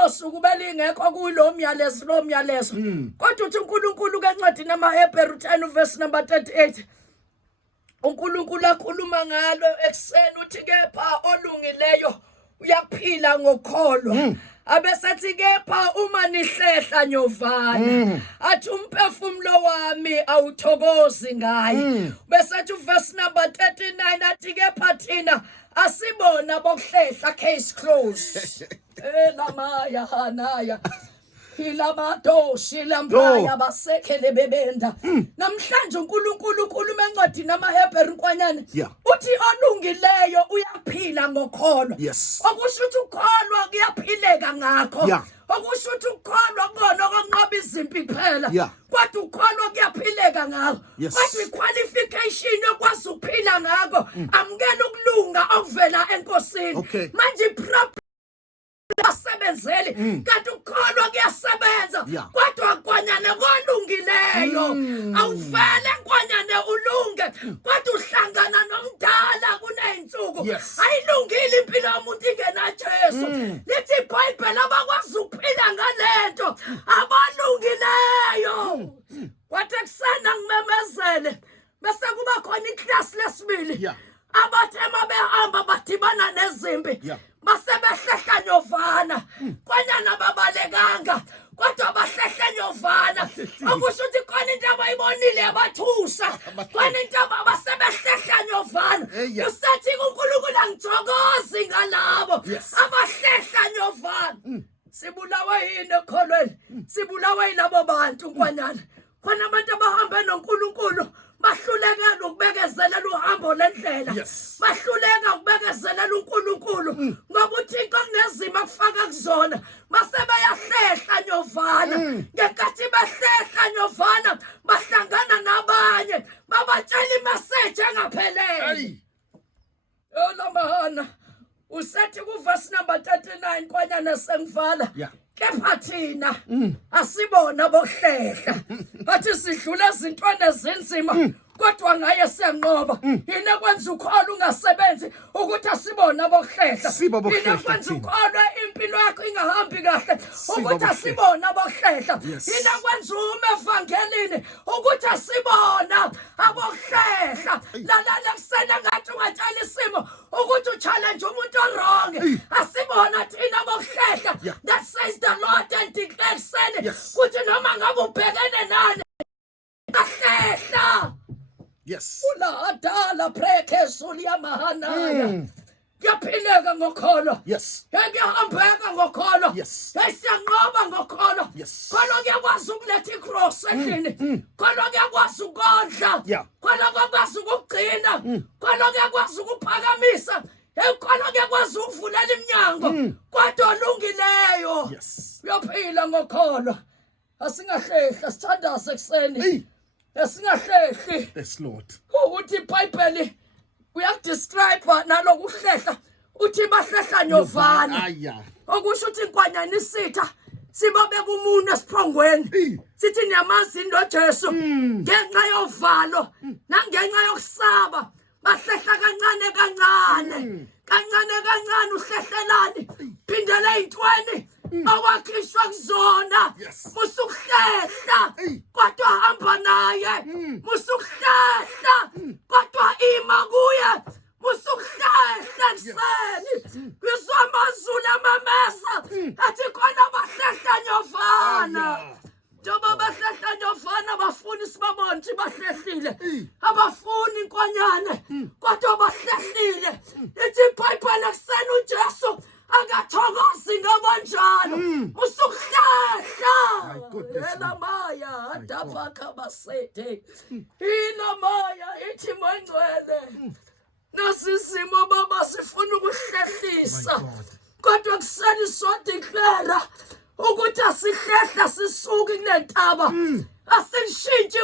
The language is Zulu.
ngalelo suku belingekho kulo myalezo lo myalezo kodwa uthi uNkulunkulu ke encwadini amaHebheru 10 verse number 38 uNkulunkulu akhuluma ngalo ekseni uthi kepha olungileyo uyaphila ngokholo abesethi kepha uma nihlehla nyovana athi umphefumulo wami awuthokozi ngaye besethi verse number 39 athi kepha thina asibona bokuhlehla case closed elamaya hanaya ilamadoshi lampaya basekhele bebenda namhlanje uNkulunkulu ukhuluma encwadini amaHebheru kwanyana uthi olungileyo uyaphila ngokholo okusho ukuthi ukholwa kuyaphileka ngakho okusho ukuthi ukholwa kubona okunqoba izimpi kuphela kodwa ukholwa kuyaphileka ngakho kodwa iqualification yokwazi ukuphila ngakho amukela ukulunga okuvela enkosini manje asebenzeli kanti ukholwa kuyasebenza kodwa kwanyane kolungileyo awuvele kwanyane ulunge kodwa uhlangana nomdala kuneyinsuku ayilungile impilo yomuntu ingena Jesu lithi iBhayibheli abakwazi ukuphila ngalento abalungileyo wathi kusena ngimemezele bese kuba khona iclass lesibili abathe mabehamba badibana nezimpi basebehlehla nyovana kwanyana babalekanga kodwa bahlehla nyovana okusho ukuthi khona into abayibonile yabathusa khona into abasebehlehla nyovana usethi uNkulunkulu angithokozi ngalabo abahlehla nyovana sibulawa yini ekholweni sibulawa yilabo bantu kwanyana khona abantu abahambe noNkulunkulu bahluleka ukubekezelela uhambo lendlela bahluleka ukubekezelela uNkulunkulu ngoba uThixo kunezimo akufaka kuzona base bayahlehla nyovana ngenkathi bahlehla nyovana bahlangana nabanye babatshela imessage engaphelele olamahana usethi ku verse number 39 kwanyana sengivala kepha thina asibona bokuhlehla bathi sidlula ezintweni ezinzima kodwa ngaye siyanqoba yini kwenza ukholo ungasebenzi ukuthi asibona bokuhlehla yini kwenza ukholo impilo yakho ingahambi kahle ukuthi asibona bokuhlehla yini kwenza uma evangelini ukuthi asibona abokuhlehla lalala kusena ngathi ungatshela isimo ukuthi uchallenge umuntu wrong asibona thina bokuhlehla that says the Lord and declare sene ukuthi noma ngabe ubhekene nani kahlehla ula adala prekesuli yamahanaya yaphileka ngokholo yakuyahambeka ngokholo yasiyanqoba ngokholo kholo kuyakwazi ukuletha icross endlini kholo kuyakwazi ukondla kholo kuyakwazi ukugcina kholo kuyakwazi ukuphakamisa kholo kuyakwazi ukuvulela iminyango kodwa olungileyo uyaphila ngokholo asingahlehla sithandaze kuseni asingahlehli Lord ukuthi iBhayibheli uyakudescribe nalokuhlehla uthi bahlehla nyovana okusho ukuthi inkwanyana isitha sibabeka umuntu esiphongweni sithi niyamazi noJesu ngenxa yovalo nangenxa yokusaba bahlehla kancane kancane kancane uhlehlelani phindela ezintweni awakhishwa kuzona musukuhlehla kodwa hamba naye musukuhlehla kodwa ima kuye musukuhlehla kuseni kuzamazulu amamesa athi khona bahlehla nyovana njengoba bahlehla nyovana abafuni sibabone ukuthi bahlehlile abafuni inkonyane kodwa bahlehlile ithi iBhayibheli kuseni uJesu akathokozi ngabanjalo musukuhlehla elamaya adapaka basete ilamaya ithi mangcwele nasizimo baba sifuna ukuhlehlisa kodwa kuseni so declare ukuthi asihlehla sisuke kulentaba asishintshi